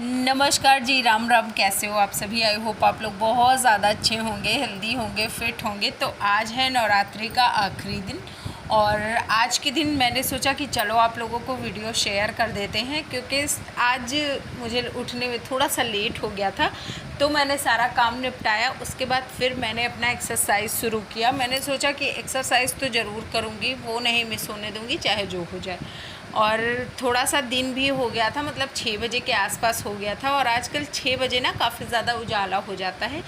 नमस्कार जी, राम राम। कैसे हो आप सभी? आई होप आप लोग बहुत ज़्यादा अच्छे होंगे, हेल्दी होंगे, फिट होंगे। तो आज है नवरात्रि का आखिरी दिन और आज के दिन मैंने सोचा कि चलो आप लोगों को वीडियो शेयर कर देते हैं, क्योंकि आज मुझे उठने में थोड़ा सा लेट हो गया था। तो मैंने सारा काम निपटाया, उसके बाद फिर मैंने अपना एक्सरसाइज शुरू किया। मैंने सोचा कि एक्सरसाइज तो ज़रूर करूँगी, वो नहीं मिस होने दूँगी चाहे जो हो जाए। और थोड़ा सा दिन भी हो गया था, मतलब 6 बजे के आसपास हो गया था। और आजकल 6 बजे ना काफ़ी ज़्यादा उजाला हो जाता है।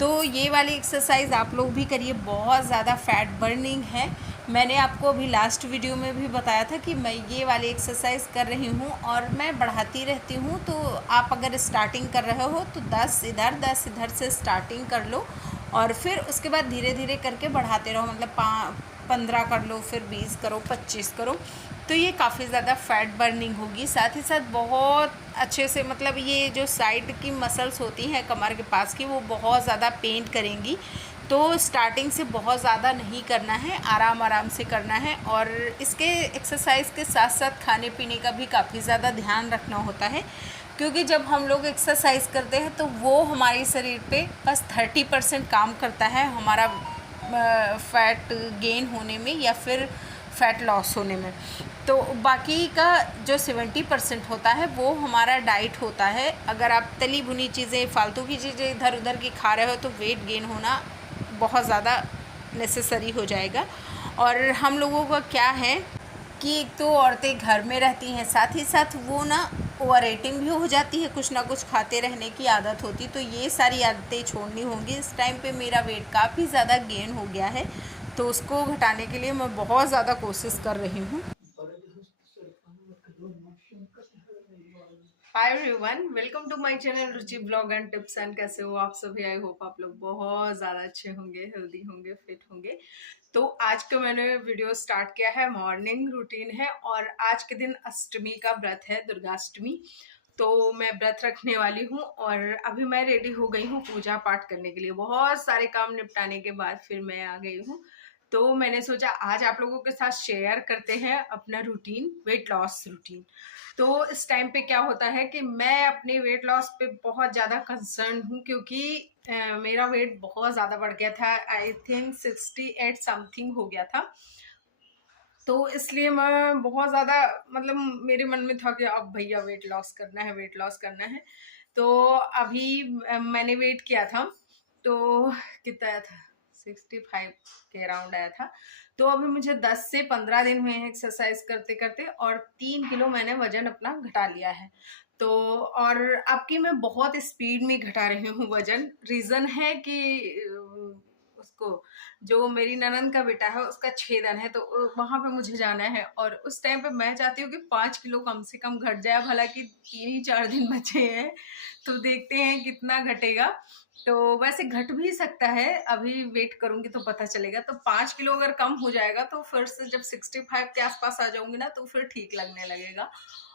तो ये वाली एक्सरसाइज आप लोग भी करिए, बहुत ज़्यादा फैट बर्निंग है। मैंने आपको अभी लास्ट वीडियो में भी बताया था कि मैं ये वाली एक्सरसाइज कर रही हूँ और मैं बढ़ाती रहती हूँ। तो आप अगर स्टार्टिंग कर रहे हो तो 10 इधर से स्टार्टिंग कर लो और फिर उसके बाद धीरे धीरे करके बढ़ाते रहो। मतलब 15 कर लो, फिर 20 करो, 25 करो। तो ये काफ़ी ज़्यादा फैट बर्निंग होगी, साथ ही साथ बहुत अच्छे से, मतलब ये जो साइड की मसल्स होती हैं कमर के पास की, वो बहुत ज़्यादा पेन करेंगी। तो स्टार्टिंग से बहुत ज़्यादा नहीं करना है, आराम आराम से करना है। और इसके एक्सरसाइज के साथ साथ खाने पीने का भी काफ़ी ज़्यादा ध्यान रखना होता है, क्योंकि जब हम लोग एक्सरसाइज करते हैं तो वो हमारे शरीर पे बस 30% काम करता है हमारा फैट गेन होने में या फिर फैट लॉस होने में। तो बाकी का जो 70% होता है वो हमारा डाइट होता है। अगर आप तली भुनी चीज़ें, फालतू की चीज़ें इधर उधर की खा रहे हो तो वेट गेन होना बहुत ज़्यादा नेसेसरी हो जाएगा। और हम लोगों का क्या है कि एक तो औरतें घर में रहती हैं, साथ ही साथ वो ना ओवर ईटिंग भी हो जाती है, कुछ ना कुछ खाते रहने की आदत होती। तो ये सारी आदतें छोड़नी होंगी। इस टाइम पे मेरा वेट काफ़ी ज़्यादा गेन हो गया है, तो उसको घटाने के लिए मैं बहुत ज़्यादा कोशिश कर रही हूँ। Hi everyone, welcome to my channel Ruchi blog and tips and. कैसे हो आप सभी? आई होप आप लोग बहुत ज़्यादा अच्छे होंगे, हेल्दी होंगे, फिट होंगे। तो आज का मैंने वीडियो स्टार्ट किया है, मॉर्निंग रूटीन है और आज के दिन अष्टमी का व्रत है, दुर्गाष्टमी। तो मैं व्रत रखने वाली हूँ और अभी मैं रेडी हो गई हूँ पूजा पाठ करने के लिए। बहुत सारे काम निपटाने के बाद फिर मैं आ गई हूँ। तो मैंने सोचा आज आप लोगों के साथ शेयर करते हैं अपना रूटीन, वेट लॉस रूटीन। तो इस टाइम पे क्या होता है कि मैं अपने वेट लॉस पे बहुत ज़्यादा कंसर्न हूँ, क्योंकि मेरा वेट बहुत ज़्यादा बढ़ गया था। आई थिंक 68 समथिंग हो गया था। तो इसलिए मैं बहुत ज़्यादा, मतलब मेरे मन में था कि अब भैया वेट लॉस करना है, वेट लॉस करना है। तो अभी मैंने वेट किया था, तो कितना आया था, 65 के अराउंड आया था। तो अभी मुझे 10 से 15 दिन हुए हैं एक्सरसाइज करते करते और 3 किलो मैंने वजन अपना घटा लिया है। तो और आपकी मैं बहुत स्पीड में घटा रही हूँ वजन। रीज़न है कि उसको, जो मेरी ननंद का बेटा है उसका छेदन है, तो वहां पे मुझे जाना है और उस टाइम पे मैं चाहती हूँ कि 5 किलो कम से कम घट जाए। भला कि 3 ही 4 दिन बचे हैं, तो देखते हैं कितना घटेगा। तो वैसे घट भी सकता है, अभी वेट करूंगी तो पता चलेगा। तो 5 किलो अगर कम हो जाएगा तो फिर से जब 65 के आसपास आ जाऊंगी ना तो फिर ठीक लगने लगेगा।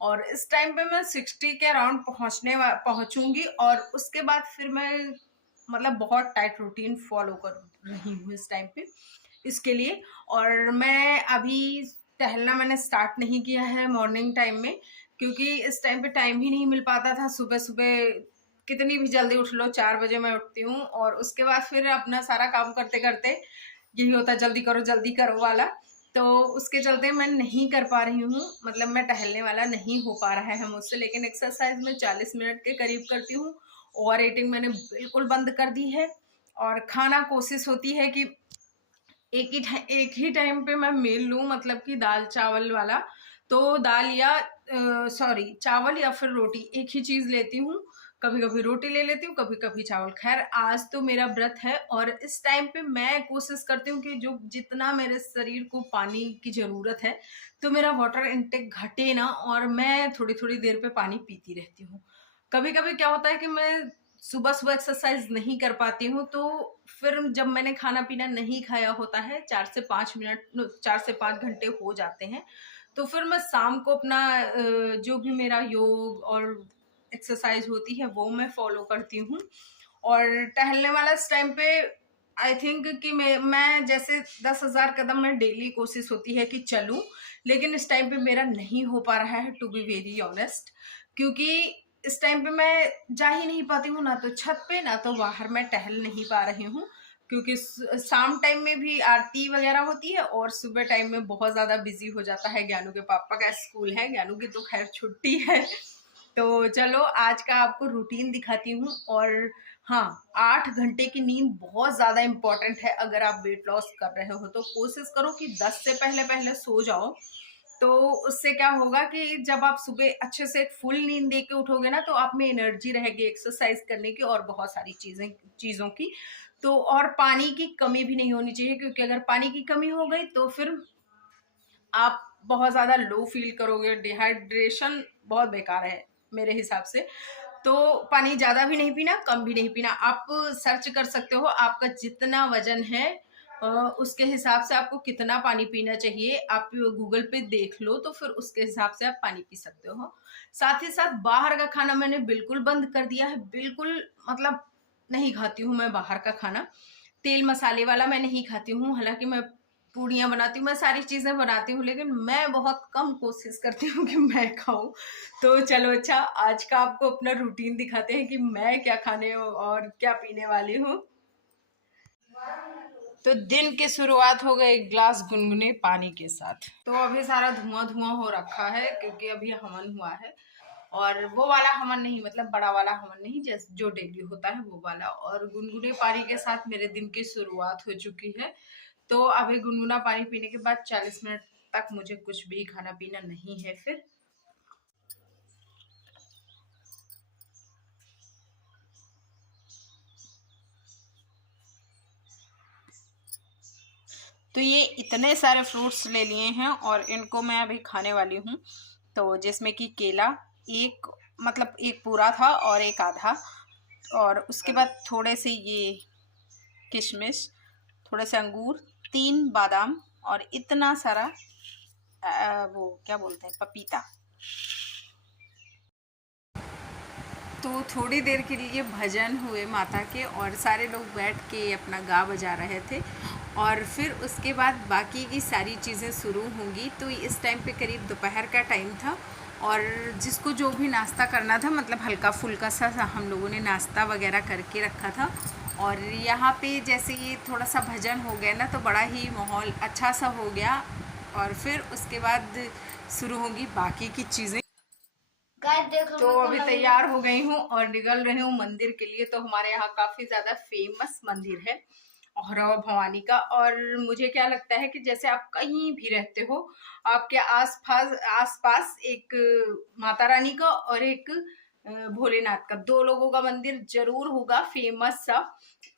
और इस टाइम पे मैं 60 के अराउंड पहुंचूंगी और उसके बाद फिर मैं, मतलब बहुत टाइट रूटीन फॉलो कर रही हूँ इस टाइम पे इसके लिए। और मैं अभी टहलना मैंने स्टार्ट नहीं किया है मॉर्निंग टाइम में, क्योंकि इस टाइम पे टाइम ही नहीं मिल पाता था। सुबह सुबह कितनी भी जल्दी उठ लो, 4 बजे मैं उठती हूँ और उसके बाद फिर अपना सारा काम करते करते यही होता है, जल्दी करो वाला। तो उसके चलते मैं नहीं कर पा रही हूँ, मतलब मैं टहलने वाला नहीं हो पा रहा है मुझसे। लेकिन एक्सरसाइज में 40 मिनट के करीब करती हूँ। ओवर ईटिंग मैंने बिल्कुल बंद कर दी है और खाना कोशिश होती है कि एक ही टाइम पे मैं मील लूँ, मतलब कि दाल चावल वाला। तो दाल या सॉरी चावल या फिर रोटी, एक ही चीज लेती हूँ। कभी कभी रोटी ले लेती हूँ, कभी कभी चावल। खैर आज तो मेरा व्रत है और इस टाइम पे मैं कोशिश करती हूँ कि जो जितना मेरे शरीर को पानी की जरूरत है, तो मेरा वाटर इनटेक घटे ना, और मैं थोड़ी थोड़ी देर पे पानी पीती रहती हूँ। कभी कभी क्या होता है कि मैं सुबह सुबह एक्सरसाइज नहीं कर पाती हूँ, तो फिर जब मैंने खाना पीना नहीं खाया होता है, 4 से 5 मिनट 4 से 5 घंटे हो जाते हैं, तो फिर मैं शाम को अपना जो भी मेरा योग और एक्सरसाइज होती है वो मैं फॉलो करती हूँ। और टहलने वाला इस टाइम पे आई थिंक कि मैं जैसे 10,000 कदम में डेली कोशिश होती है कि चलूं, लेकिन इस टाइम पे मेरा नहीं हो पा रहा है, टू बी वेरी ऑनेस्ट। क्योंकि इस टाइम पे मैं जा ही नहीं पाती हूँ, ना तो छत पे ना तो बाहर मैं टहल नहीं पा रही हूँ, क्योंकि शाम टाइम में भी आरती वगैरह होती है और सुबह टाइम में बहुत ज़्यादा बिजी हो जाता है। ज्ञानू के पापा का स्कूल है, ज्ञानू की तो खैर छुट्टी है। तो चलो आज का आपको रूटीन दिखाती हूँ। और हाँ, 8 घंटे की नींद बहुत ज़्यादा इम्पोर्टेंट है। अगर आप वेट लॉस कर रहे हो तो कोशिश करो कि 10 से पहले पहले सो जाओ। तो उससे क्या होगा कि जब आप सुबह अच्छे से एक फुल नींद दे के उठोगे ना, तो आप में एनर्जी रहेगी एक्सरसाइज करने की और बहुत सारी चीज़ों की। तो और पानी की कमी भी नहीं होनी चाहिए, क्योंकि अगर पानी की कमी हो गई तो फिर आप बहुत ज़्यादा लो फील करोगे। डिहाइड्रेशन बहुत बेकार है मेरे हिसाब से। तो पानी ज़्यादा भी नहीं पीना, कम भी नहीं पीना। आप सर्च कर सकते हो आपका जितना वजन है उसके हिसाब से आपको कितना पानी पीना चाहिए। आप गूगल पे देख लो तो फिर उसके हिसाब से आप पानी पी सकते हो। साथ ही साथ बाहर का खाना मैंने बिल्कुल बंद कर दिया है। बिल्कुल मतलब नहीं खाती हूँ मैं बाहर का खाना। तेल मसाले वाला मैं नहीं खाती हूँ। हालांकि मैं पूड़ियाँ बनाती हूँ, मैं सारी चीज़ें बनाती हूँ, लेकिन मैं बहुत कम कोशिश करती हूँ कि मैं खाऊं। तो चलो अच्छा, आज का आपको अपना रूटीन दिखाते हैं कि मैं क्या खाने और क्या पीने वाली हूँ। तो दिन की शुरुआत हो गई एक गिलास गुनगुने पानी के साथ। तो अभी सारा धुआं धुआं हो रखा है, क्योंकि अभी हवन हुआ है। और वो वाला हवन नहीं, मतलब बड़ा वाला हवन नहीं, जैसे जो डेली होता है वो वाला। और गुनगुने पानी के साथ मेरे दिन की शुरुआत हो चुकी है। तो अभी गुनगुना पानी पीने के बाद 40 मिनट तक मुझे कुछ भी खाना पीना नहीं है फिर। तो ये इतने सारे फ्रूट्स ले लिए हैं और इनको मैं अभी खाने वाली हूँ। तो जिसमें कि केला एक, मतलब एक पूरा था और एक आधा, और उसके बाद थोड़े से ये किशमिश, थोड़े से अंगूर, 3 बादाम और इतना सारा वो क्या बोलते हैं, पपीता। तो थोड़ी देर के लिए भजन हुए माता के और सारे लोग बैठ के अपना गा बजा रहे थे। और फिर उसके बाद बाकी की सारी चीज़ें शुरू होंगी। तो इस टाइम पे करीब दोपहर का टाइम था और जिसको जो भी नाश्ता करना था, मतलब हल्का फुल्का सा हम लोगों ने नाश्ता वगैरह करके रखा था। और यहाँ पे जैसे ये थोड़ा सा भजन हो गया ना, तो बड़ा ही माहौल अच्छा सा हो गया। और फिर उसके बाद शुरू होंगी बाकी की चीज़ें। तो अभी तैयार हो गई हूँ और निकल रही हूँ मंदिर के लिए। तो हमारे यहाँ काफी ज्यादा फेमस मंदिर है औरव भवानी का। और मुझे क्या लगता है कि जैसे आप कहीं भी रहते हो, आपके आसपास एक माता रानी का और एक भोलेनाथ का, 2 लोगों का मंदिर जरूर होगा फेमस सा।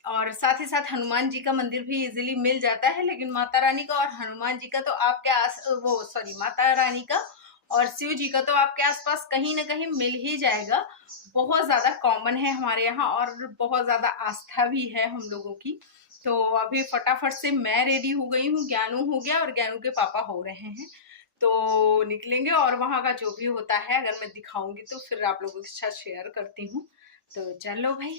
और साथ ही साथ हनुमान जी का मंदिर भी इजीली मिल जाता है। लेकिन माता रानी का और हनुमान जी का तो आपके माता रानी का और शिव जी का तो आपके आसपास कहीं ना कहीं मिल ही जाएगा। बहुत ज्यादा कॉमन है हमारे यहाँ और बहुत ज्यादा आस्था भी है हम लोगों की। तो अभी फटाफट से मैं रेडी हो गई हूँ, ज्ञानू हो गया और ज्ञानू के पापा हो रहे हैं। तो निकलेंगे और वहां का जो भी होता है अगर मैं दिखाऊंगी तो फिर आप लोगों के साथ शेयर करती हूँ। तो चलो भाई।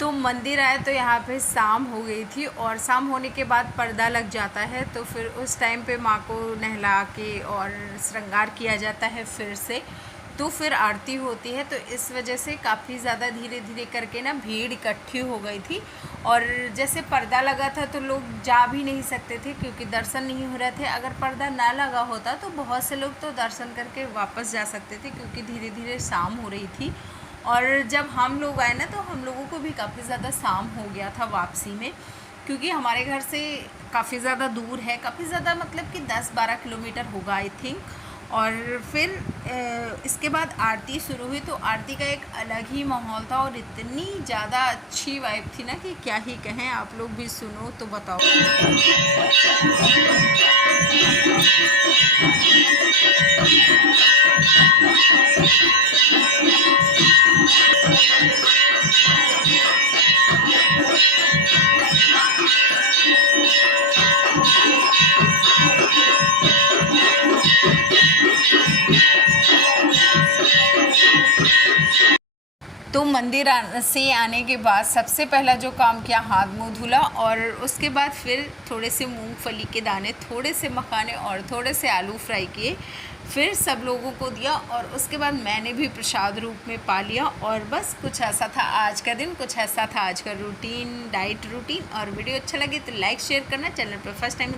तो मंदिर आए तो यहाँ पे शाम हो गई थी और शाम होने के बाद पर्दा लग जाता है। तो फिर उस टाइम पे माँ को नहला के और श्रृंगार किया जाता है फिर से। तो फिर आरती होती है। तो इस वजह से काफ़ी ज़्यादा धीरे धीरे करके ना भीड़ इकट्ठी हो गई थी। और जैसे पर्दा लगा था तो लोग जा भी नहीं सकते थे, क्योंकि दर्शन नहीं हो रहे थे। अगर पर्दा ना लगा होता तो बहुत से लोग तो दर्शन करके वापस जा सकते थे, क्योंकि धीरे धीरे शाम हो रही थी। और जब हम लोग आए ना तो हम लोगों को भी काफ़ी ज़्यादा शाम हो गया था वापसी में, क्योंकि हमारे घर से काफ़ी ज़्यादा दूर है, काफ़ी ज़्यादा मतलब कि 10-12 किलोमीटर होगा आई थिंक। और फिर इसके बाद आरती शुरू हुई। तो आरती का एक अलग ही माहौल था और इतनी ज़्यादा अच्छी वाइब थी ना कि क्या ही कहें। आप लोग भी सुनो तो बताओ। तो मंदिर से आने के बाद सबसे पहला जो काम किया, हाथ मुंह धुला। और उसके बाद फिर थोड़े से मूंगफली के दाने, थोड़े से मखाने और थोड़े से आलू फ्राई किए। फिर सब लोगों को दिया और उसके बाद मैंने भी प्रसाद रूप में पा लिया। और बस कुछ ऐसा था आज का दिन, कुछ ऐसा था आज का रूटीन, डाइट रूटीन। और वीडियो अच्छा लगे तो लाइक शेयर करना, चैनल पर फर्स्ट टाइम